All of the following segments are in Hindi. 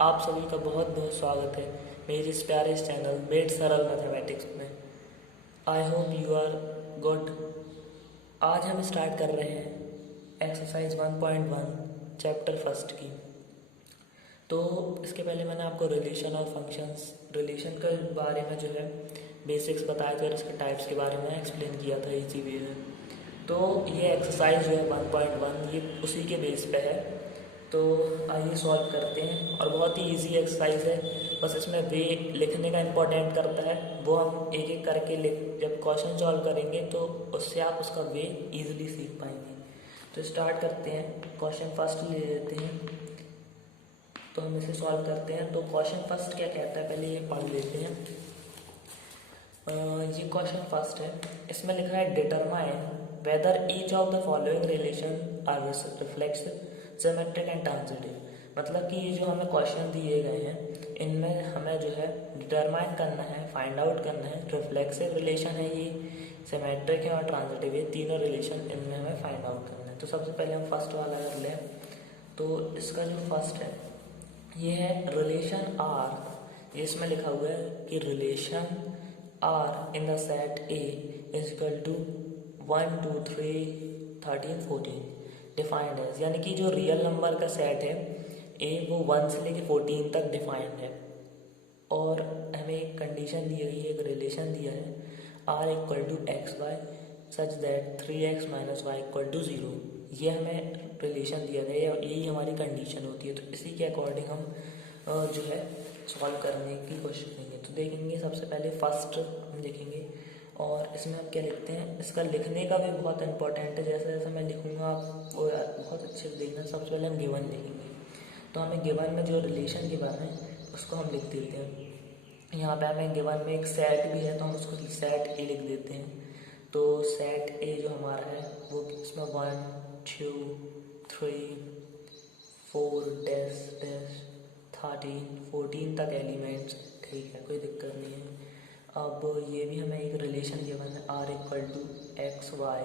आप सभी का बहुत बहुत स्वागत है मेरे इस प्यारे इस चैनल मेड सरल मैथमेटिक्स में। I hope you are good. आज हम स्टार्ट कर रहे हैं एक्सरसाइज 1.1 चैप्टर फर्स्ट की। तो इसके पहले मैंने आपको रिलेशन और फंक्शंस रिलेशन के बारे में जो है बेसिक्स बताए थे और इसके टाइप्स के बारे में एक्सप्लेन किया था इजी वे में। तो ये एक्सरसाइज जो है 1.1 ये उसी के बेस पे है। तो आइए सॉल्व करते हैं और बहुत ही इजी एक्सरसाइज है। बस इसमें वे लिखने का इम्पोर्टेंट करता है, वो हम एक एक करके जब क्वेश्चन सॉल्व करेंगे तो उससे आप उसका वे इजीली सीख पाएंगे। तो स्टार्ट करते हैं। क्वेश्चन फर्स्ट ले लेते हैं, तो हम इसे सॉल्व करते हैं। तो क्वेश्चन फर्स्ट क्या कहता है पहले ये पढ़ लेते हैं। ये क्वेश्चन फर्स्ट है, इसमें लिखा है determine whether each of the following relation are reflexive symmetric and transitive. मतलब कि ये जो हमें क्वेश्चन दिए गए हैं इनमें हमें जो है डिटरमाइन करना है, फाइंड आउट करना है रिफ्लेक्सिव रिलेशन है ये, सिमेट्रिक है और ट्रांजिटिव, ये तीनों रिलेशन इनमें हमें फाइंड आउट करना है। तो सबसे पहले हम फर्स्ट वाला कर लें। तो इसका जो फर्स्ट है ये है रिलेशन आर। ये इसमें लिखा हुआ है कि relation are in the set A is equal to 1 2 3 13 14 defined है। यानी कि जो रियल नंबर का सेट है ए वो 1 से लेके 14 तक डिफाइंड है। और हमें एक कंडीशन दी गई है, एक रिलेशन दिया है R equal to X Y such that 3x minus Y equal to 0। ये हमें रिलेशन दिया गया है, यही हमारी कंडीशन होती है। तो इसी के अकॉर्डिंग हम जो है सॉल्व करने की कोशिश करेंगे। तो देखेंगे सबसे पहले फर्स्ट हम देखेंगे और इसमें हम क्या लिखते हैं। इसका लिखने का भी बहुत इंपॉर्टेंट है, जैसे जैसे मैं लिखूंगा आप वो बहुत अच्छे से देखना। सबसे पहले हम गिवन लिखेंगे, तो हमें गिवन में जो रिलेशन गिवन है उसको हम लिख देते हैं। यहाँ पे हमें गिवन में एक सेट भी है तो हम उसको सेट ए लिख देते हैं। तो सेट ए जो हमारा है वो इसमें 1 2 3 4 डैश डैश 13 14 तक एलिमेंट्स, ठीक है, कोई दिक्कत नहीं है। अब ये भी हमें एक रिलेशन गिवन है R equal to X Y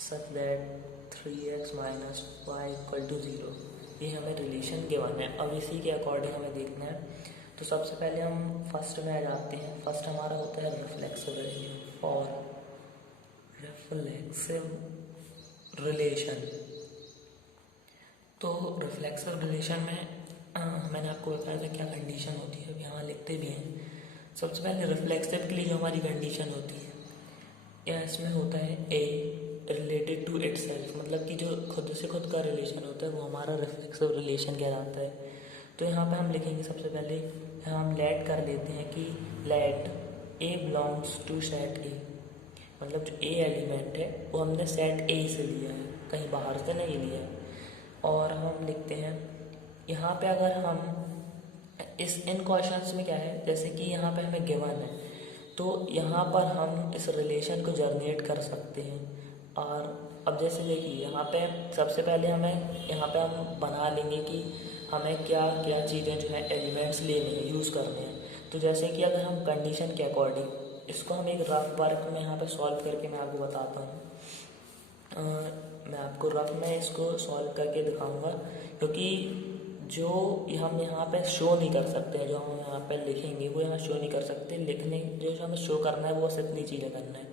such that 3x minus Y equal to 0। ये हमें रिलेशन गिवन है। अब इसी के अकॉर्डिंग हमें देखना है। तो सबसे पहले हम फर्स्ट में आ जाते हैं। फर्स्ट हमारा होता है reflexive relation. For reflexive relation, तो रिफ्लेक्सिव रिलेशन में मैंने आपको बताया था क्या कंडीशन होती है, अब यहाँ लिखते भी हैं। सबसे पहले रिफ्लेक्सिव के लिए जो हमारी कंडीशन होती है या इसमें होता है ए रिलेटेड टू इटसेल्फ, मतलब कि जो खुद से खुद का रिलेशन होता है वो हमारा रिफ्लेक्सिव रिलेशन कहलाता है। तो यहाँ पे हम लिखेंगे सबसे पहले हम लेट कर लेते हैं कि let A belongs to set A. मतलब जो ए एलिमेंट है वो हमने सेट ए से लिया है, कहीं बाहर से नहीं लिया है। और हम लिखते हैं यहाँ पे अगर हम इन क्वेश्चंस में क्या है, जैसे कि यहाँ पे हमें गिवन है तो यहाँ पर हम इस रिलेशन को जनरेट कर सकते हैं। और अब जैसे देखिए यहाँ पे सबसे पहले हमें यहाँ पे हम बना लेंगे कि हमें क्या क्या चीज़ें जो है एलिमेंट्स लेने हैं, यूज़ करने हैं। तो जैसे कि अगर हम कंडीशन के अकॉर्डिंग इसको हम एक रफ वर्क में यहाँ पे सॉल्व करके मैं आपको बताता हूँ। मैं आपको रफ में इसको सॉल्व करके दिखाऊंगा, क्योंकि जो हम यहाँ पे शो नहीं कर सकते हैं, जो हम यहाँ पे लिखेंगे वो यहाँ शो नहीं कर सकते। लिखने जो हमें शो करना है वो सिर्फ इतनी चीज़ें करना है।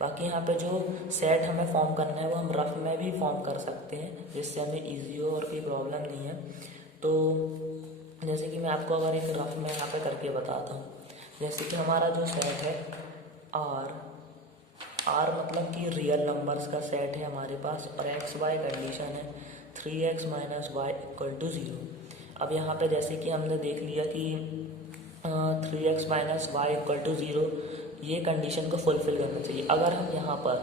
बाकी यहाँ पे जो सेट हमें फॉर्म करना है वो हम रफ में भी फॉर्म कर सकते हैं, जिससे हमें ईजी हो और कोई प्रॉब्लम नहीं है। तो जैसे कि मैं आपको अगर एक रफ में यहाँ पे करके बताता हूँ, जैसे कि हमारा जो सेट है आर मतलब कि रियल नंबर्स का सेट है हमारे पास, और एक्स वाई कंडीशन है 3x minus Y equal to 0। अब यहाँ पे जैसे कि हमने देख लिया कि 3x minus Y equal to 0 ये कंडीशन को फुलफिल करना चाहिए। अगर हम यहाँ पर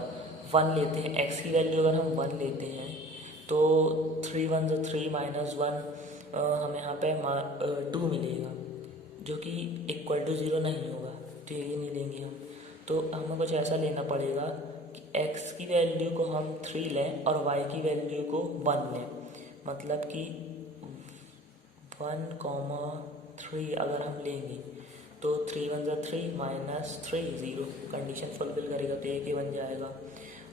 1 लेते हैं, x की वैल्यू अगर हम 1 लेते हैं तो 3 1 जो 3 माइनस 1 हमें यहाँ पे 2 मिलेगा, जो कि इक्वल टू 0 नहीं होगा, तो ये नहीं लेंगे हम। तो हमें कुछ ऐसा लेना पड़ेगा कि x की वैल्यू को हम 3 लें और y की वैल्यू को 1 लें। मतलब कि 1,3 अगर हम लेंगे तो 3 1 जा 3 माइनस 3 0 कंडीशन फुलफिल करेगा तो एक ही बन जाएगा।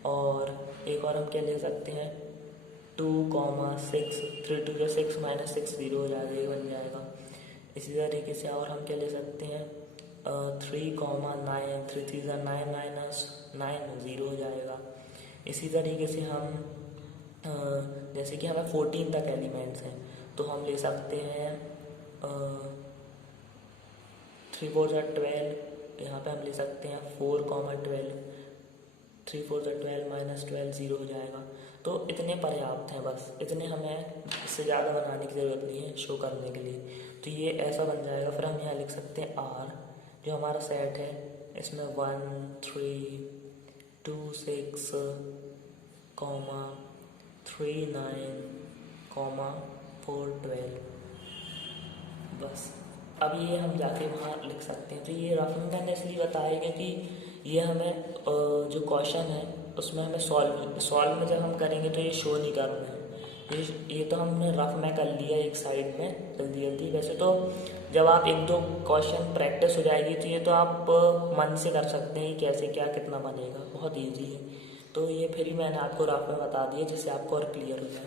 और एक और हम क्या ले सकते हैं, 2,6, 3 2 6 -6 0 हो जाएगा, ये बन जाएगा। इसी तरीके से और हम क्या ले सकते हैं 3,9, 3 3 9 -9 0 हो जाएगा। इसी तरीके से हम जैसे कि हमें 14 तक एलिमेंट्स हैं तो हम ले सकते हैं 3 4 12, यहाँ पे हम ले सकते हैं 4,12, 3 4 12 -12 0 हो जाएगा। तो इतने पर्याप्त हैं, बस इतने हमें, इससे ज़्यादा बनाने की ज़रूरत नहीं है शो करने के लिए। तो ये ऐसा बन जाएगा। फिर हम यहाँ लिख सकते हैं R जो हमारा सेट है, इसमें 1 3 2 6 3 9 4 12, बस। अब ये हम जाके वहाँ लिख सकते हैं। तो ये रफिंग मैंने इसलिए बताया क्योंकि ये हमें जो क्वेश्चन है उसमें हमें सॉल्व में जब हम करेंगे तो ये शो नहीं करना है। ये तो हमने रफ में कर लिया एक साइड में जल्दी जल्दी। वैसे तो जब आप 1-2 क्वेश्चन प्रैक्टिस हो जाएगी तो ये तो आप मन से कर सकते हैं कैसे क्या कितना बनेगा, बहुत ईजी है। तो ये फिर ही मैंने आपको रफ में बता दिया जिससे आपको और क्लियर हो जाए।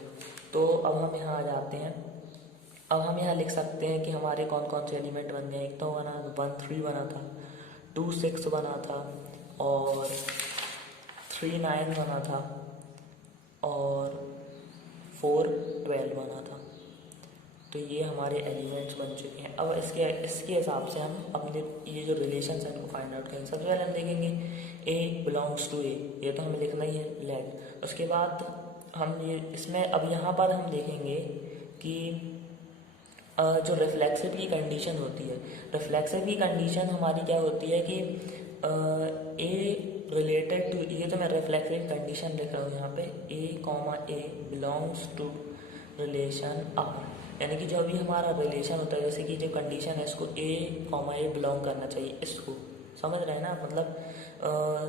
तो अब हम यहाँ आ जाते हैं। अब हम यहाँ लिख सकते हैं कि हमारे कौन कौन से एलिमेंट बन गए। एक तो 1 3 बना था, 2 6 बना था, और 3 9 बना था, और 4 12 बना था। तो ये हमारे एलिमेंट्स बन चुके हैं। अब इसके हिसाब से हम अपने ये जो रिलेशन है उनको फाइंड आउट करेंगे। सबसे पहले हम देखेंगे A बिलोंग्स टू A, ये तो हमें लिखना ही है लेट। उसके बाद हम ये इसमें अब यहाँ पर हम देखेंगे कि जो रिफ्लेक्सिव की कंडीशन होती है, रिफ्लेक्सिव की कंडीशन हमारी क्या होती है कि A रिलेटेड टू, ये तो मैं रिफ्लेक्सिव कंडीशन लिख रहा हूँ यहाँ पे, A belongs to relation R, यानी कि जो भी हमारा रिलेशन होता है, जैसे कि जो कंडीशन है इसको A बिलोंग करना चाहिए, इसको समझ रहे हैं ना, मतलब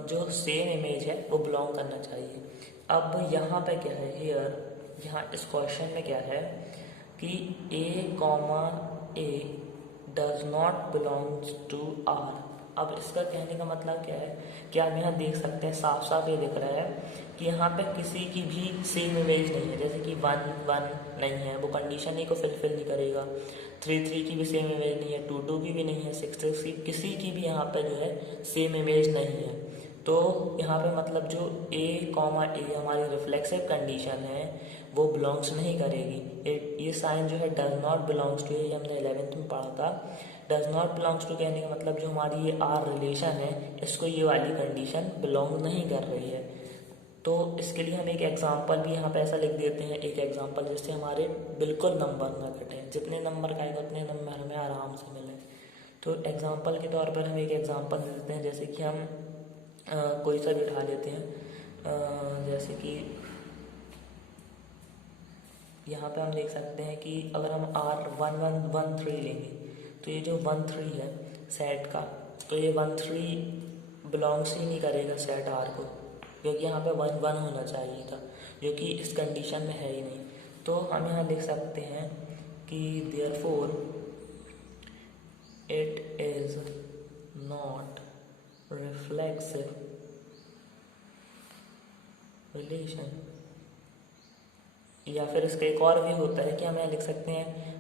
जो सेम इमेज है वो बिलोंग करना चाहिए। अब यहाँ पे क्या है, यहाँ इस क्वेश्चन में क्या है कि A does not belongs to R। अब इसका कहने का मतलब क्या है कि आप यहाँ देख सकते हैं साफ साफ ये दिख रहा है कि यहाँ पे किसी की भी सेम इमेज नहीं है। जैसे कि 1 1 नहीं है, वो कंडीशन ही को फिलफिल नहीं करेगा। 3 3 की भी सेम इमेज नहीं है, 2 2 की भी नहीं है, 6 6 की किसी की भी यहाँ पे जो है सेम इमेज नहीं है। तो यहाँ पे मतलब जो A हमारी रिफ्लेक्सिव कंडीशन है वो बिलोंग्स नहीं करेगी। ये साइन जो है डज नॉट बिलोंग्स टू, ये हमने 11th में पढ़ा था। डज नॉट बिलोंग्स टू कहने का मतलब जो हमारी ये R रिलेशन है इसको ये वाली कंडीशन बिलोंग नहीं कर रही है। तो इसके लिए हम एक एग्जांपल भी यहाँ पे ऐसा लिख देते हैं, एक एग्जांपल जिससे हमारे बिल्कुल नंबर ना कटे, जितने नंबर का आएगा उतने नंबर हमें आराम से मिले। तो एग्जांपल के तौर पर हम एक एग्जांपल देते हैं, जैसे कि हम कोई सा भी उठा लेते हैं। जैसे कि यहाँ पे हम देख सकते हैं कि अगर हम R 1 1 1 3 लेंगे तो ये जो 1 3 है सेट का, तो ये 1 3 बिलोंग्स ही नहीं करेगा सेट R को, क्योंकि यहाँ पे 1 1 होना चाहिए था जो कि इस कंडीशन में है ही नहीं। तो हम यहाँ लिख सकते हैं कि therefore it is not reflexive relation. या फिर इसका एक और भी होता है कि हम यहाँ लिख सकते हैं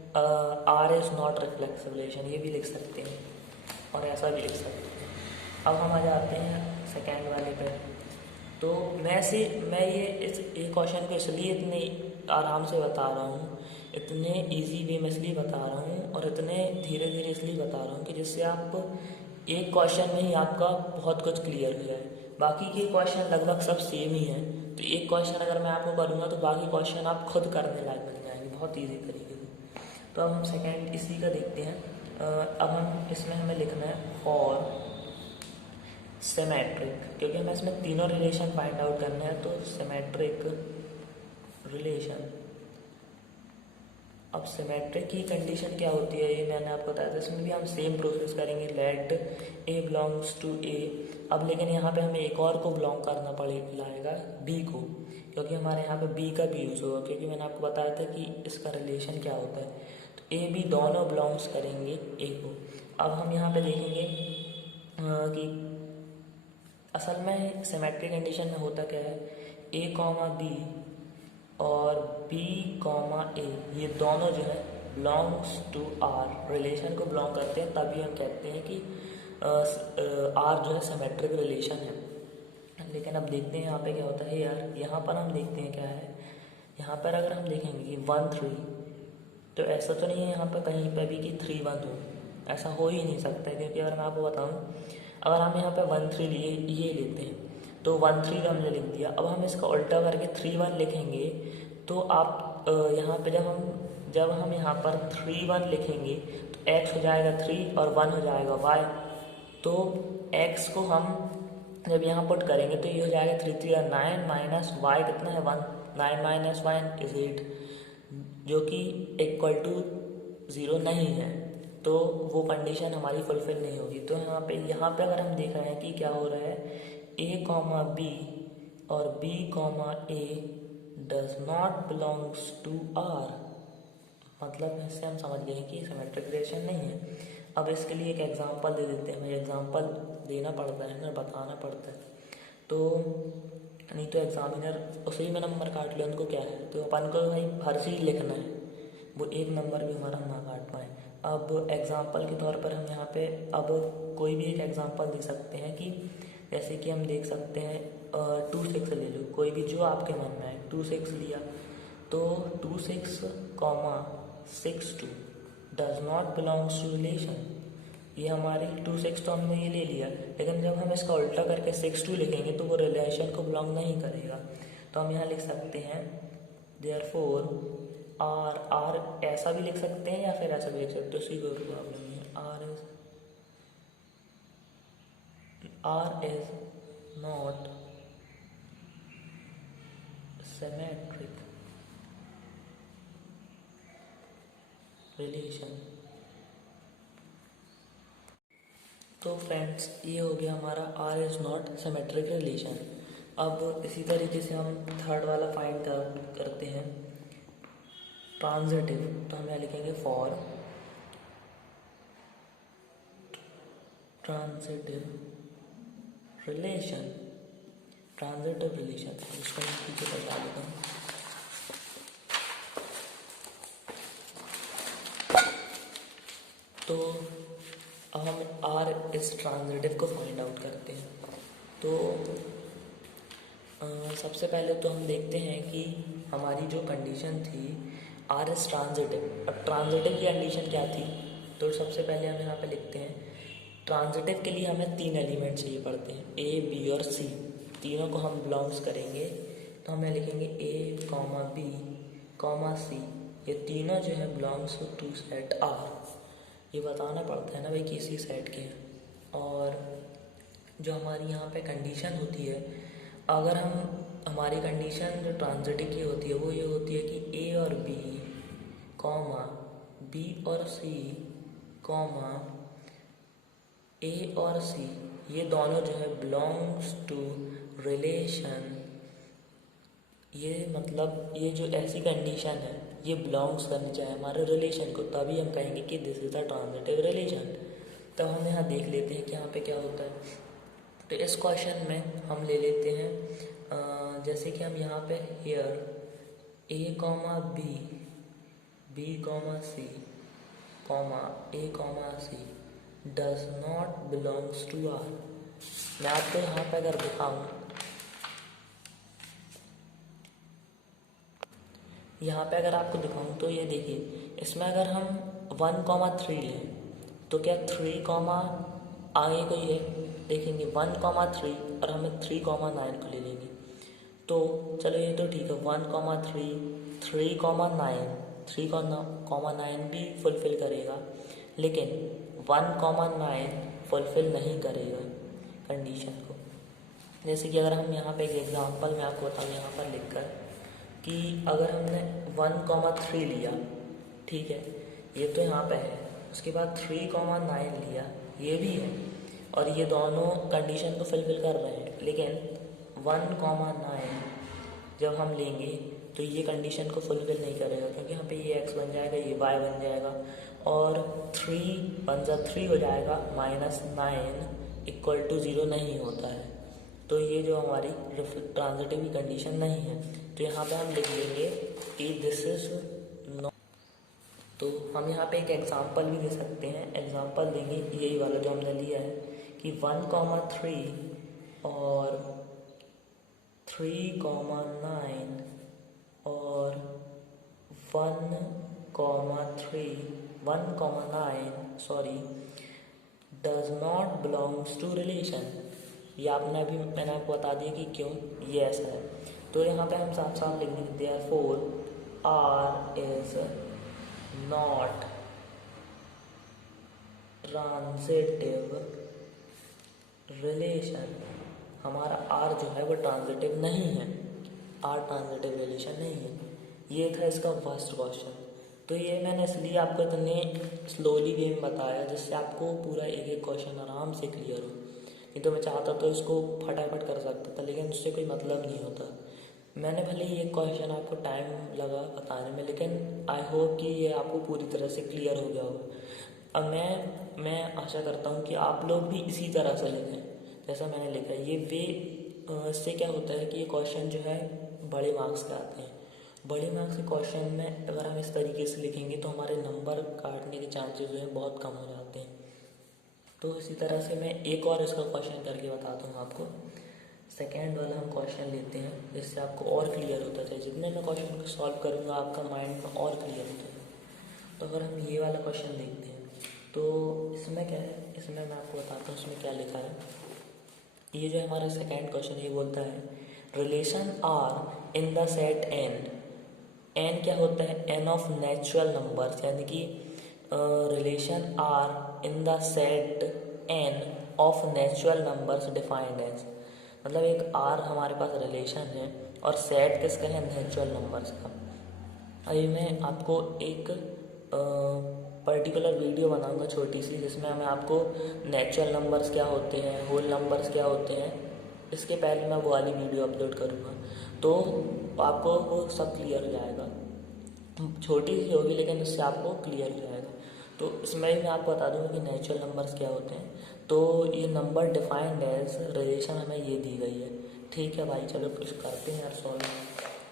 R is not reflexive relation, ये भी लिख सकते हैं और ऐसा भी लिख सकते हैं। अब हम आ जाते हैं सेकेंड वाले पे। तो मैं ये क्वेश्चन को इसलिए इतने आराम से बता रहा हूँ, इतने इजी वे में इसलिए बता रहा हूँ और इतने धीरे धीरे इसलिए बता रहा हूँ कि जिससे आप एक क्वेश्चन में ही आपका बहुत कुछ क्लियर हो जाए। बाकी के क्वेश्चन लगभग सब सेम ही हैं, तो एक क्वेश्चन अगर मैं आपको करूँगा तो बाकी क्वेश्चन आप खुद करने लायक बन जाएंगे बहुत ईजी तरीके से। तो अब हम सेकेंड इसी का देखते हैं। अब हम इसमें हमें लिखना है और सिमेट्रिक, क्योंकि हमें इसमें तीनों रिलेशन फाइंड आउट करना है। तो सिमेट्रिक रिलेशन, अब सिमेट्रिक की कंडीशन क्या होती है ये मैंने आपको बताया था। इसमें भी हम सेम प्रोसेस करेंगे, let A belongs to A। अब लेकिन यहाँ पे हमें एक और को बिलोंग करना पड़ेगा B को, क्योंकि हमारे यहाँ पे B का भी यूज़ होगा, क्योंकि मैंने आपको बताया था कि इसका रिलेशन क्या होता है। तो A B दोनों बिलोंग्स करेंगे A को। अब हम यहाँ पे देखेंगे कि असल में सिमेट्रिक कंडीशन में होता क्या है, A B और बी कॉमा ए, ये दोनों जो है बिलोंग्स टू आर, रिलेशन को बिलोंग करते हैं, तभी हम कहते हैं कि आर जो है सिमेट्रिक रिलेशन है। लेकिन अब देखते हैं यहाँ पे क्या होता है यार। यहाँ पर हम देखते हैं क्या है, यहाँ पर अगर हम देखेंगे कि 1 3, तो ऐसा तो नहीं है यहाँ पर कहीं पर भी कि 3 1 हो, ऐसा हो ही नहीं सकता है। क्योंकि अगर मैं आपको बताऊँ, अगर हम यहाँ पे 1 3 ये लेते हैं तो 1 3 का हमने लिख दिया। अब हम इसका उल्टा करके 3 1 लिखेंगे तो आप यहाँ पे जब हम यहाँ पर 3 1 लिखेंगे तो x हो जाएगा 3 और 1 हो जाएगा y। तो x को हम जब यहाँ पुट करेंगे तो ये हो जाएगा 3 3 9 माइनस y कितना है 1, 9 माइनस 1 इज 8, जो कि इक्वल टू 0 नहीं है। तो वो कंडीशन हमारी फुलफिल नहीं होगी। तो यहाँ पे अगर हम देख रहे हैं कि क्या हो रहा है, a कॉमा बी और b comma A does not belongs to R, मतलब इससे हम समझ गए कि सिमेट्रिक रिलेशन नहीं है। अब इसके लिए एक एग्जांपल दे देते हैं। भाई एग्जांपल देना पड़ता है ना, बताना पड़ता है, तो नहीं तो एग्जामिनर उसी में नंबर काट ले, उनको क्या है। तो अपन को भाई हर चीज़ लिखना है, वो एक नंबर भी हमारा ना काट पाए। अब एग्जांपल के तौर पर हम यहाँ पे अब कोई भी एक एग्जांपल दे सकते हैं कि जैसे कि हम देख सकते हैं 2 6 ले लो, कोई भी जो आपके मन में आए। 2 6 लिया तो 2 6 comma 6 2 does not belongs to relation. ये हमारी 2 6 तो हमने ये ले लिया, लेकिन जब हम इसका उल्टा करके 6 2 लिखेंगे तो वो रिलेशन को बिलोंग नहीं करेगा। तो हम यहाँ लिख सकते हैं देयरफॉर आर ऐसा भी लिख सकते हैं या फिर ऐसा भी लिख सकते हो, उसी कोई प्रॉब्लम नहीं है। R is not symmetric relation. तो फ्रेंड्स ये हो गया हमारा R is not symmetric relation. अब इसी तरीके से हम थर्ड वाला फाइंड करते हैं, ट्रांजिटिव। तो हम यहाँ लिखेंगे for transitive relation, transitive relation. इसको मैं पीछे बता देता हूँ। तो अब हम आर इस ट्रांजिटिव को फाइंड आउट करते हैं। तो सबसे पहले तो हम देखते हैं कि हमारी जो कंडीशन थी आर इज ट्रांजिटिव। अब ट्रांजिटिव की कंडीशन क्या थी, तो सबसे पहले हम यहाँ पे लिखते हैं ट्रांजिटिव के लिए हमें 3 एलिमेंट चाहिए पड़ते हैं, ए बी और सी। तीनों को हम बिलोंग्स करेंगे तो हमें लिखेंगे ए कॉमा बी कॉमा सी, ये तीनों जो है बिलोंग्स टू सेट आर। ये बताना पड़ता है ना भाई किसी सेट के। और जो हमारी यहाँ पे कंडीशन होती है, अगर हमारी कंडीशन जो ट्रांजिटिव की होती है वो ये होती है कि ए और बी कॉमा बी और सी कॉमा ए और सी, ये दोनों जो है बिलोंग्स टू रिलेशन। ये मतलब ये जो ऐसी कंडीशन है ये बिलोंग्स करनी चाहिए हमारे रिलेशन को, तभी हम कहेंगे कि this is the transitive relation. तो हम यहाँ देख लेते हैं कि यहाँ पे क्या होता है। तो इस क्वेश्चन में हम ले लेते हैं जैसे कि हम यहाँ पे here A comma B comma C comma A comma C does not belongs to R. मैं आपको यहाँ पे अगर दिखाऊँ, यहाँ पे अगर आपको दिखाऊँ तो ये देखिए, इसमें अगर हम 1,3 लें तो क्या 3, आगे कोई है देखेंगे 1,3 और हमें 3,9 को ले लेंगे। तो चलो ये तो ठीक है, 1,3 3,9 3,9 भी फुलफिल करेगा, लेकिन 1,9 फुलफिल नहीं करेगा कंडीशन को। जैसे कि अगर हम यहाँ पे एक एग्जांपल मैं आपको बताऊँ यहाँ पर लिखकर कि अगर हमने 1,3 लिया, ठीक है, ये तो यहाँ पे है, उसके बाद 3,9 लिया, ये भी है, और ये दोनों कंडीशन को फुलफिल कर रहे हैं। लेकिन 1,9 जब हम लेंगे तो ये कंडीशन को फुलफिल नहीं करेगा, क्योंकि यहाँ पे ये x बन जाएगा, ये y बन जाएगा, और 3 1 जा 3 हो जाएगा, -9 = 0 नहीं होता है। तो ये जो हमारी ट्रांजिटिव की कंडीशन नहीं है। तो यहाँ पे हम लिख लेंगे कि दिस इज नॉट। तो हम यहाँ पे एक एग्जांपल भी दे सकते हैं। एग्जांपल देंगे यही वाला जो हमने लिया है कि 1,3 और 3,9 और 1,9 does not belongs to relation. ये मैंने आपको बता दिया कि क्यों ये ऐसा है। तो यहाँ पे हम साफ साफ लिख देंगे therefore R is not transitive relation. हमारा आर जो है वो ट्रांजिटिव नहीं है, आर ट्रांजिटिव रिलेशन नहीं है। ये था इसका फर्स्ट क्वेश्चन। तो ये मैंने इसलिए आपको इतने स्लोली वे में बताया जिससे आपको पूरा एक एक क्वेश्चन आराम से क्लियर हो। नहीं तो मैं चाहता तो इसको फटाफट कर सकता था, लेकिन उससे कोई मतलब नहीं होता। मैंने भले ही एक क्वेश्चन आपको टाइम लगा बताने में, लेकिन आई होप कि ये आपको पूरी तरह से क्लियर हो गया हो। अब मैं आशा करता हूँ कि आप लोग भी इसी तरह से लिखें जैसा मैंने लिखा है। ये वे इससे क्या होता है कि ये क्वेश्चन जो है बड़े मार्क्स के आते हैं। बड़े मार्क्स के क्वेश्चन में अगर हम इस तरीके से लिखेंगे तो हमारे नंबर काटने के चांसेस जो है बहुत कम हो जाते हैं। तो इसी तरह से मैं एक और इसका क्वेश्चन करके बताता हूँ आपको। सेकेंड वाला हम क्वेश्चन लेते हैं जिससे आपको और क्लियर होता है। जितने मैं क्वेश्चन को सॉल्व करूँगा आपका माइंड में और क्लियर होता है। तो अगर हम ये वाला क्वेश्चन देखते हैं तो इसमें क्या है, इसमें मैं आपको बताता हूँ इसमें क्या लिखा है। ये जो हमारा सेकेंड क्वेश्चन ये बोलता है relation are in the set N. N क्या होता है, एन ऑफ नेचुरल नंबर्स, यानी कि relation are in the set N of natural numbers defined as. मतलब एक आर हमारे पास रिलेशन है और सेट किसका है, नेचुरल नंबर्स का। अभी मैं आपको एक पर्टिकुलर वीडियो बनाऊंगा छोटी सी, जिसमें मैं आपको नेचुरल नंबर्स क्या होते हैं, होल नंबर्स क्या होते हैं, इसके पहले मैं वो वाली वीडियो अपलोड करूँगा। तो आपको वो सब क्लियर हो जाएगा। छोटी सी होगी लेकिन इससे आपको क्लियर हो जाएगा। तो इसमें ही मैं आपको बता दूँगा कि नेचुरल नंबर्स क्या होते हैं। तो ये नंबर डिफाइंड एज रिलेशन हमें ये दी गई है। ठीक है भाई, चलो कुछ करते हैं यार सॉल्व।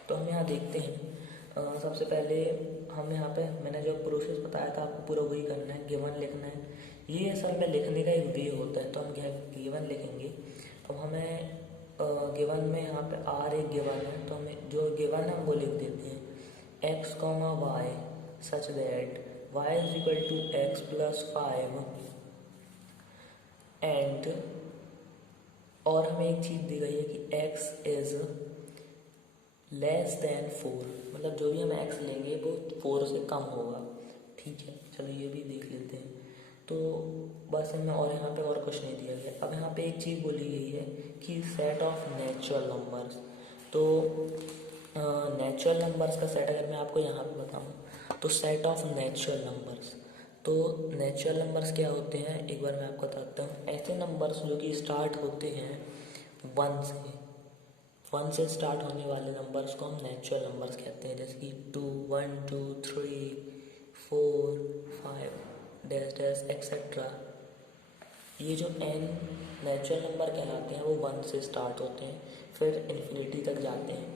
तो हम यहाँ देखते हैं सबसे पहले हम यहाँ पे मैंने जो प्रोसेस बताया था आपको पूरा वही करना है, गिवन लिखना है। ये असल में लिखने का एक वे होता है। तो हम गिवन लिखेंगे। अब हमें गिवन में यहाँ पे आर एक गिवन है, तो हमें जो गिवन है हम वो लिख देते हैं x, y such that y is equal to x plus 5 and और हमें एक चीज़ दी गई है कि x इज लेस देन 4। मतलब जो भी हम x लेंगे वो 4 से कम होगा। ठीक है, चलो ये भी देख लेते हैं। तो बस इनमें और यहाँ पे और कुछ नहीं दिया गया। अब यहाँ पे एक चीज़ बोली गई है कि सेट ऑफ नेचुरल नंबर्स। तो नेचुरल नंबर्स का सेट अगर मैं आपको यहाँ पे बताऊँ तो सेट ऑफ नेचुरल नंबर्स। तो नेचुरल नंबर्स क्या होते हैं, एक बार मैं आपको बताता हूँ। ऐसे नंबर्स जो कि स्टार्ट होते हैं 1 से स्टार्ट होने वाले नंबर्स को हम नेचुरल नंबर्स कहते हैं। जैसे कि 2, 1, 2, 3, 4, 5 डैश डैश एक्सेट्रा। ये जो n नेचुरल नंबर कहलाते हैं वो 1 से स्टार्ट होते हैं फिर इन्फिनिटी तक जाते हैं,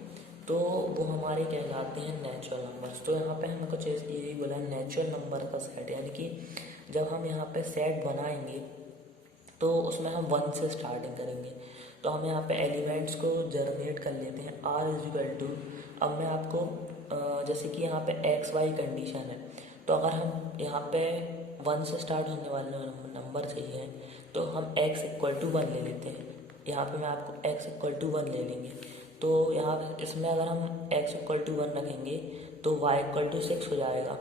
तो वो हमारे कहलाते हैं नेचुरल नंबर्स। तो यहाँ पे हमें कुछ यही बोला है नेचुरल नंबर का सेट, यानी कि जब हम यहाँ पे सेट बनाएंगे तो उसमें हम 1 से स्टार्टिंग करेंगे। तो हम यहाँ पे एलिमेंट्स को जनरेट कर लेते हैं। r इज इक्वल टू, अब मैं आपको जैसे कि यहाँ पे एक्स वाई कंडीशन है, तो अगर हम यहाँ पे 1 से स्टार्ट होने वाले नंबर चाहिए तो हम x इक्वल टू 1 ले लेते हैं। यहाँ पे मैं आपको x इक्वल टू 1 ले लेंगे। तो यहाँ इसमें अगर हम x इक्वल टू 1 रखेंगे तो y इक्वल टू 6 हो जाएगा।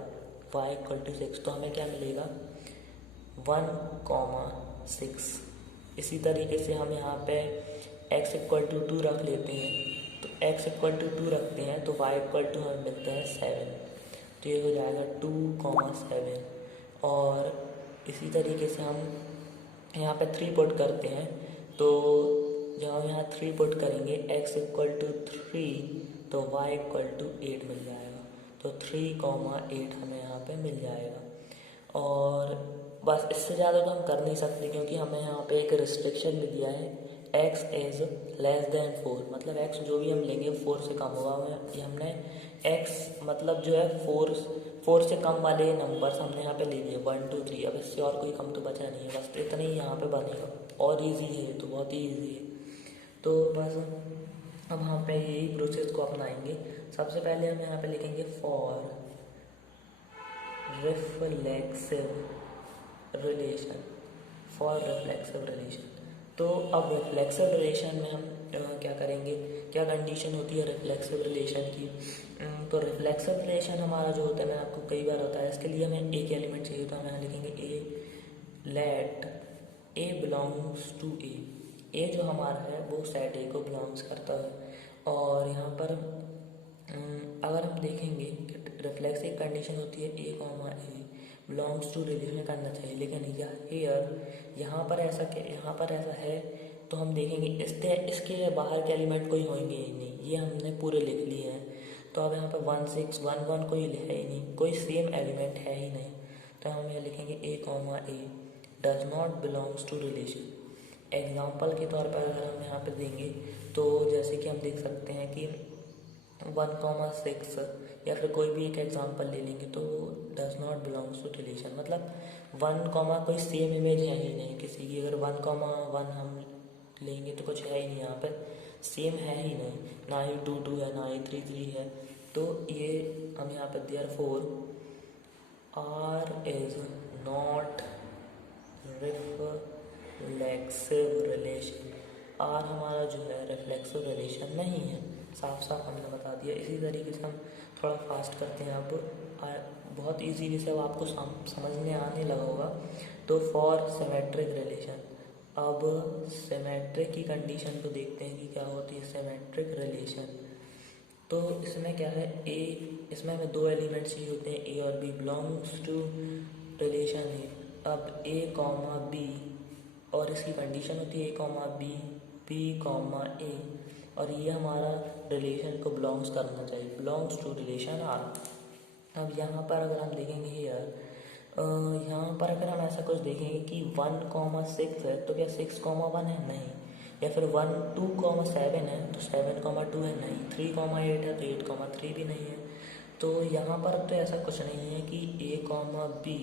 y इक्वल टू 6, तो हमें क्या मिलेगा 1,6। इसी तरीके से हम यहाँ पे x इक्वल टू 2 रख लेते हैं। तो x इक्वल टू 2 रखते हैं तो y इक्वल टू हमें मिलता है 7। तो ये हो जाएगा 2,7। और इसी तरीके से हम यहाँ पे 3 पुट करते हैं। तो जब हम यहाँ 3 पुट करेंगे x इक्वल टू 3 तो y इक्वल टू 8 मिल जाएगा। तो 3,8 हमें यहाँ पे मिल जाएगा। और बस इससे ज़्यादा तो हम कर नहीं सकते, क्योंकि हमें यहाँ पे एक रिस्ट्रिक्शन भी दिया है x इज़ लेस देन 4, मतलब x जो भी हम लेंगे 4 से कम होगा। ये हमने x मतलब जो है 4 से कम वाले नंबर्स हमने यहाँ पे ले लिए 1 2 3। अब इससे और कोई कम तो बचा नहीं है, बस इतना ही यहाँ पे बनेगा। और ईजी है, तो बहुत ही ईजी है। तो बस अब यहाँ पे यही प्रोसेस को अपनाएंगे। सबसे पहले हम यहाँ पे लिखेंगे for reflexive relation, for reflexive relation. तो अब रिफ्लेक्सिव रिलेशन में हम क्या करेंगे, क्या कंडीशन होती है रिफ्लेक्सिव रिलेशन की। तो रिफ्लेक्सिव रिलेशन हमारा जो होता है, मैं आपको कई बार बताया, इसके लिए हमें एक एलिमेंट चाहिए, तो हम यहाँ लिखेंगे ए लेट ए बिलोंग्स टू ए जो हमारा है वो सेट ए को बिलोंग्स करता है। और यहाँ पर अगर हम देखेंगे कि रिफ्लेक्सिव कंडीशन होती है a comma a belongs to relation करना चाहिए, लेकिन यहाँ पर ऐसा है। तो हम देखेंगे इसके बाहर के एलिमेंट कोई होंगे ही नहीं, ये हमने पूरे लिख लिए हैं। तो अब यहाँ पर 1 6 1 1 कोई है ही नहीं, कोई सेम एलिमेंट है ही नहीं। तो हम यहाँ लिखेंगे a comma A does not belongs to relation. Example के तौर पर अगर हम यहाँ पर देंगे तो जैसे कि हम देख सकते हैं कि 1,6 या फिर कोई भी एक एग्जांपल ले लेंगे तो does not belongs to relation, मतलब 1, कोई सेम इमेज है ही नहीं किसी की। अगर 1,1 हम लेंगे तो कुछ है ही नहीं, यहाँ पे सेम है ही नहीं, ना ही 2 2 है, ना ही 3 3 है। तो ये हम यहाँ पे therefore R is not reflexive relation, R हमारा जो है रिफ्लेक्सिव रिलेशन नहीं है। साफ साफ हमने बता दिया। इसी तरीके से हम थोड़ा फास्ट करते हैं। अब बहुत इजी वे से अब आपको समझने आने लगा होगा। तो फॉर सिमेट्रिक रिलेशन, अब सिमेट्रिक की कंडीशन को देखते हैं कि क्या होती है सिमेट्रिक रिलेशन। तो इसमें क्या है, इसमें हमें 2 एलिमेंट्स ही होते हैं, ए और बी बिलोंग्स टू रिलेशन है। अब ए कॉमा बी और इसकी कंडीशन होती है a comma b b comma ए, और ये हमारा रिलेशन को बिलोंग्स करना चाहिए, बिलोंग्स टू रिलेशन आर। अब यहाँ पर अगर हम देखेंगे यहाँ पर अगर हम ऐसा कुछ देखेंगे कि 1,6 है तो क्या 6,1 है, नहीं। या फिर 2,7 है तो 7,2 है, नहीं। 3,8 है तो 8,3 भी नहीं है। तो यहाँ पर तो ऐसा कुछ नहीं है कि a comma b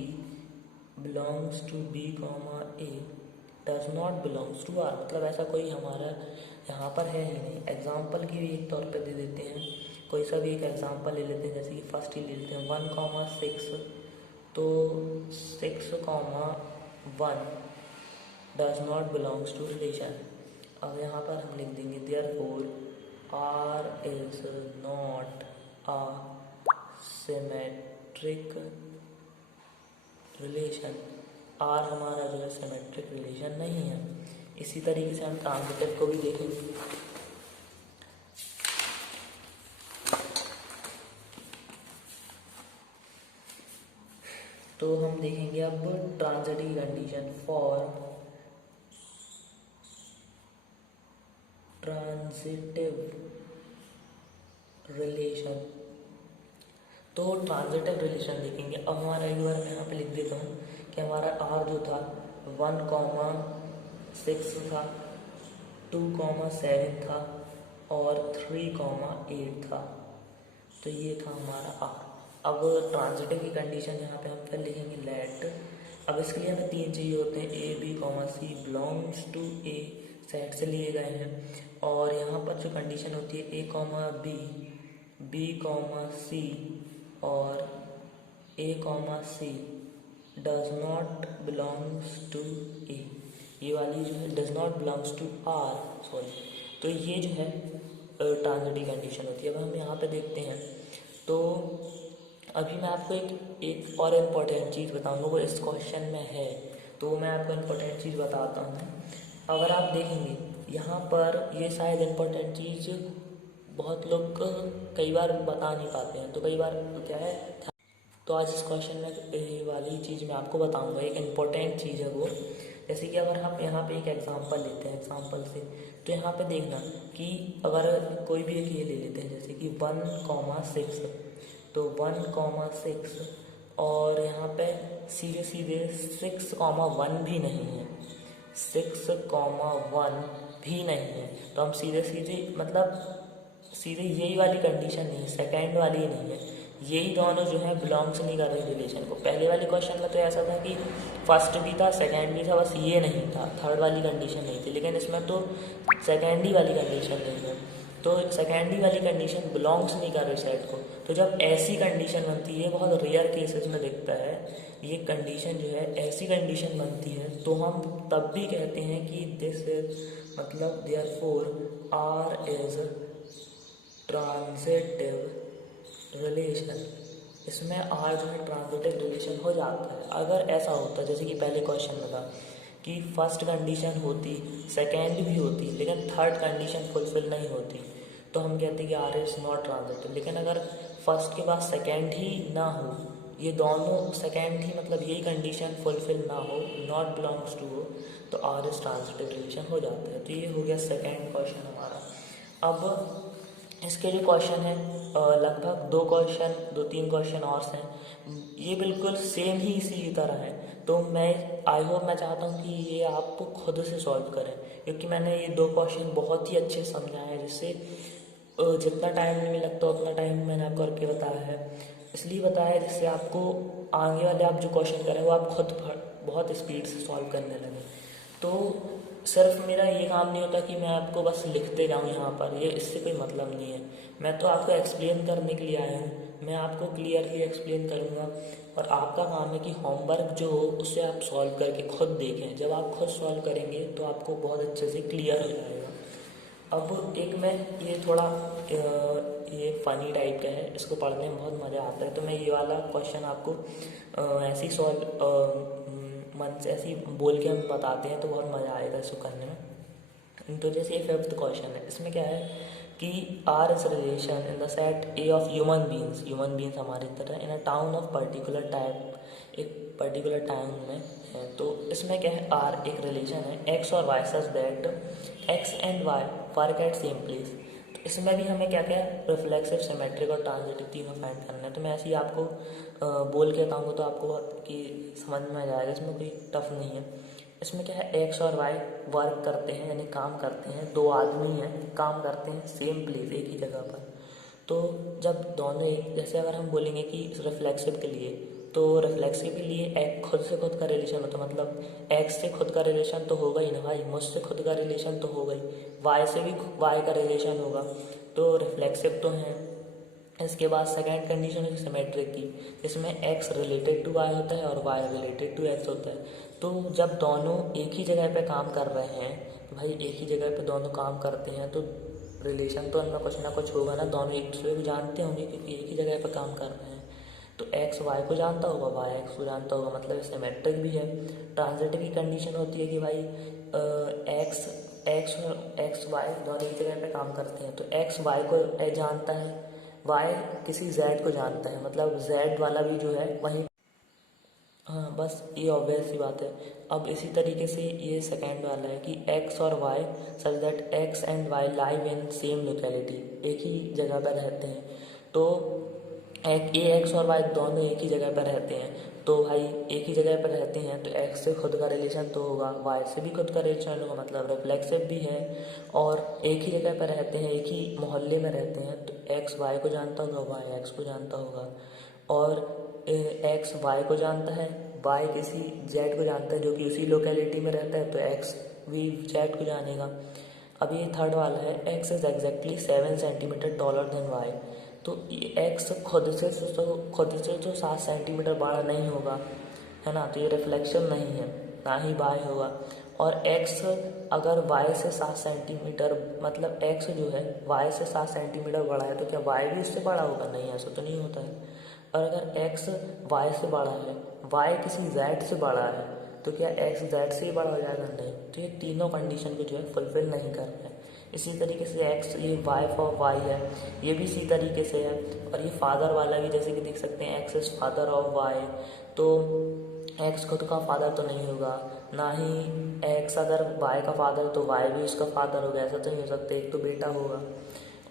belongs to b comma A does not belongs to R, मतलब ऐसा कोई हमारा यहाँ पर है ही नहीं। एग्जाम्पल की भी एक तौर पे दे देते हैं, कोई सा भी एक एग्जाम्पल ले लेते हैं। जैसे कि फर्स्ट ही ले लेते हैं 1,6, तो 6,1 does not belongs to relation. अब यहाँ पर हम लिख देंगे therefore R is not a symmetric relation, R हमारा जो है सिमेट्रिक रिलेशन नहीं है। इसी तरीके से हम ट्रांजिटिव को भी देखेंगे। तो हम देखेंगे अब transitive condition for transitive relation. तो ट्रांजिटिव रिलेशन देखेंगे। अब हमारा एक बार मैं यहाँ पे लिख देता हूँ कि हमारा आर जो था 1,6 था, 2,7 था और 3,8 था। तो ये था हमारा आर। अब ट्रांजिटिव की कंडीशन यहाँ पे हम फिर लिखेंगे लेट। अब इसके लिए हमें 3 चाहिए होते हैं, A B comma C belongs to A, set से लिए गए हैं। और यहाँ पर जो कंडीशन होती है a comma b b comma c और a comma C does not belongs to a, ये वाली जो है does not belongs to R, sorry. तो ये जो है ट्रांजिटिव कंडीशन होती है। अब हम यहाँ पे देखते हैं तो अभी मैं आपको एक और इम्पोर्टेंट चीज़ बताऊंगा, वो इस क्वेश्चन में है। तो मैं आपको इम्पोर्टेंट चीज़ बताता हूँ। अगर आप देखेंगे यहाँ पर, ये शायद इम्पोर्टेंट चीज़ बहुत लोग कई बार बता नहीं पाते हैं, तो कई बार क्या है, तो आज इस क्वेश्चन में वाली चीज़ मैं आपको बताऊंगा। एक इम्पोर्टेंट चीज़ है वो, जैसे कि अगर हम यहाँ पे एक एग्जांपल लेते हैं, एग्जांपल से तो यहाँ पे देखना कि अगर कोई भी एक ये ले लेते हैं जैसे कि 1,6, तो 1,6 और यहाँ पे सीधे सीधे 6,1 भी नहीं है, 6,1 भी नहीं है। तो हम सीधे सीधे मतलब सीधे यही वाली कंडीशन नहीं, सेकेंड वाली ही नहीं है, यही दोनों जो है बिलोंग्स नहीं कर रहे रिलेशन को। पहले वाले क्वेश्चन में तो ऐसा था कि फर्स्ट भी था सेकेंड भी था, बस ये नहीं था, थर्ड वाली कंडीशन नहीं थी। लेकिन इसमें तो सेकेंड ही वाली कंडीशन नहीं है, तो सेकेंड ही वाली कंडीशन बिलोंग्स नहीं कर रही सेट को। तो जब ऐसी कंडीशन बनती है, बहुत रेयर केसेस में दिखता है ये कंडीशन जो है, ऐसी कंडीशन बनती है तो हम तब भी कहते हैं कि दिस इज मतलब therefore R is transitive relation. इसमें आर जो है ट्रांजिटिव रिलेशन हो जाता है। अगर ऐसा होता जैसे कि पहले क्वेश्चन में था कि फर्स्ट कंडीशन होती, सेकेंड भी होती, लेकिन थर्ड कंडीशन फुलफिल नहीं होती, तो हम कहते हैं कि आर इज नॉट ट्रांजिटिव। लेकिन अगर फर्स्ट के बाद सेकेंड ही ना हो, ये दोनों सेकेंड ही मतलब यही कंडीशन फुलफिल ना हो, नॉट बिलोंग्स टू हो, तो आर इज ट्रांजिटिव रिलेशन हो जाता है। तो ये हो गया सेकेंड क्वेश्चन हमारा। अब इसके जो क्वेश्चन है लगभग दो तीन क्वेश्चन और हैं, ये बिल्कुल सेम ही इसी की तरह है। तो आई होप मैं चाहता हूँ कि ये आप खुद से सॉल्व करें, क्योंकि मैंने ये दो क्वेश्चन बहुत ही अच्छे से समझाए हैं, जिससे जितना टाइम नहीं लगता उतना टाइम मैंने आपको करके बताया है। इसलिए बताया है जिससे आपको आगे वाले आप जो क्वेश्चन करें वो आप खुद बहुत स्पीड से सॉल्व करने लगे। तो सिर्फ मेरा ये काम नहीं होता कि मैं आपको बस लिखते जाऊँ यहाँ पर, ये इससे कोई मतलब नहीं है। मैं तो आपको एक्सप्लेन करने के लिए आया हूँ, मैं आपको क्लियरली एक्सप्लेन करूँगा, और आपका काम है कि होमवर्क जो हो उसे आप सॉल्व करके खुद देखें। जब आप खुद सॉल्व करेंगे तो आपको बहुत अच्छे से क्लियर हो जाएगा। अब एक मैं ये थोड़ा ये फ़नी टाइप का है, इसको पढ़ने में बहुत मज़ा आता है, तो मैं ये वाला क्वेश्चन आपको ऐसे ही मन से ऐसे ही बोल के हम बताते हैं तो बहुत मज़ा आएगा इसको करने में। तो जैसे ये फिफ्थ क्वेश्चन है, इसमें क्या है कि R is relation in the set a of human beings हमारी तरह in a town of particular type, एक पर्टिकुलर टाउन में है। तो इसमें क्या है, आर एक रिलेशन है एक्स और Y such that X and Y work at same place. तो इसमें भी हमें क्या क्या रिफ्लेक्सिव, सिमेट्रिक और ट्रांजिटिव तीनों फाइंड करना है। तो मैं ऐसे ही आपको बोल के बताऊँगा तो आपको कि समझ में आ जाएगा, इसमें कोई टफ नहीं है। इसमें क्या है, एक्स और वाई वर्क करते हैं यानी काम करते हैं, दो आदमी हैं काम करते हैं सेम प्लेस, एक ही जगह पर। तो जब दोनों एक जैसे अगर हम बोलेंगे कि रिफ्लेक्सिव के लिए, तो रिफ्लेक्सिव के लिए एक खुद से खुद का रिलेशन होता है, मतलब एक्स से खुद का रिलेशन तो होगा ही ना भाई, मुझसे खुद का रिलेशन तो होगा ही, वाई से भी वाई का रिलेशन होगा, तो रिफ्लेक्सिव तो हैं। इसके बाद सेकेंड कंडीशन है सिमेट्रिक की, जिसमें एक्स रिलेटेड टू वाई होता है और वाई रिलेटेड टू एक्स होता है। तो जब दोनों एक ही जगह पे काम कर रहे हैं, तो भाई एक ही जगह पे दोनों काम करते हैं तो रिलेशन तो उनमें कुछ ना कुछ होगा ना, दोनों एक दूसरे को जानते होंगे क्योंकि एक ही जगह पे काम कर रहे हैं। तो एक्स वाई को जानता होगा, वाई एक्स को जानता होगा, मतलब सिमेट्रिक भी है। ट्रांजिटिव की कंडीशन होती है कि भाई एक्स वाई दोनों एक जगह पे काम करते हैं, तो एक्स वाई को जानता है, वाई किसी जेड को जानता है, मतलब जेड वाला भी जो है वहीं। हाँ बस ये ऑब्वियस सी बात है। अब इसी तरीके से ये सेकेंड वाला है कि एक्स और Y such that X and Y live in same locality, एक ही जगह पर रहते हैं। तो एक्स और वाई दोनों एक ही जगह पर रहते हैं, तो भाई एक ही जगह पर रहते हैं तो एक्स से खुद का रिलेशन तो होगा, वाई से भी खुद का रिलेशन होगा, मतलब रिफ्लेक्सिव भी है, और एक ही जगह पर रहते हैं, एक ही मोहल्ले में रहते हैं, तो एक्स वाई को जानता होगा, वाई एक्स को जानता होगा, और एक्स वाई को जानता है, वाई किसी जेड को जानता है जो कि उसी लोकेलिटी में रहता है, तो एक्स भी जेड को जानेगा। अब ये थर्ड वाला है, X is exactly 7 centimetre taller than Y. तो ये एक्स खुद से तो 7 सेंटीमीटर बड़ा नहीं होगा, है ना, तो ये रिफ्लेक्शन नहीं है, ना ही वाई होगा। और एक्स अगर वाई से 7 सेंटीमीटर, मतलब एक्स जो है वाई से 7 सेंटीमीटर बड़ा है, तो क्या वाई भी उससे बड़ा होगा? नहीं, ऐसा तो नहीं होता है। और अगर एक्स वाई से बड़ा है, वाई किसी जेड से बड़ा है, तो क्या एक्स जेड से ही बड़ा हो जाएगा? नहीं। तो ये तीनों कंडीशन को जो है फुलफिल नहीं कर रहे हैं। इसी तरीके से एक्स, ये वाई फॉर वाई है, ये भी इसी तरीके से है। और ये फादर वाला भी जैसे कि देख सकते हैं, X is father of Y, तो एक्स खुद का फादर तो नहीं होगा, ना ही एक्स अगर वाई का फादर तो वाई भी उसका फादर होगा, ऐसा तो नहीं हो सकता, एक तो बेटा होगा।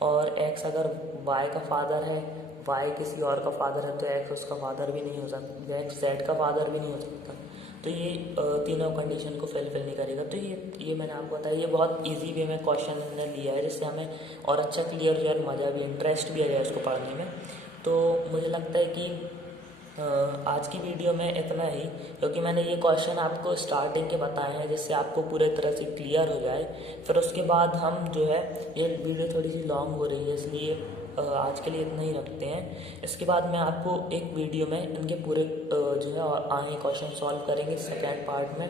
और एक्स अगर वाई का फादर है, वाई किसी और का फादर है, तो एक्स उसका फादर भी नहीं हो सकता, एक्स जेड का फादर भी नहीं हो सकता। तो ये तीनों कंडीशन को फिल नहीं करेगा। तो ये मैंने आपको बताया, ये बहुत इजी वे में क्वेश्चन हमने लिया है जिससे हमें और अच्छा क्लियर हो जाए, मज़ा भी, इंटरेस्ट भी आ जाए उसको पढ़ने में। तो मुझे लगता है कि आज की वीडियो में इतना ही, क्योंकि मैंने ये क्वेश्चन आपको स्टार्टिंग के बताए हैं जिससे आपको पूरे तरह से क्लियर हो जाए। फिर उसके बाद हम जो है, ये वीडियो थोड़ी सी लॉन्ग हो रही है इसलिए आज के लिए इतना ही रखते हैं। इसके बाद मैं आपको एक वीडियो में इनके पूरे जो है आगे क्वेश्चन सॉल्व करेंगे सेकेंड पार्ट में।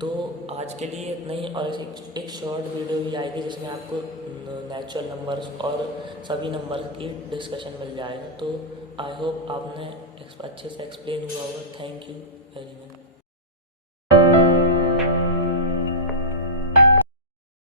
तो आज के लिए इतना ही, और एक शॉर्ट वीडियो भी आएगी जिसमें आपको नेचुरल नंबर्स और सभी नंबर की डिस्कशन मिल जाएगा। तो आई होप आपने अच्छे से एक्सप्लेन हुआ होगा। Thank you very much.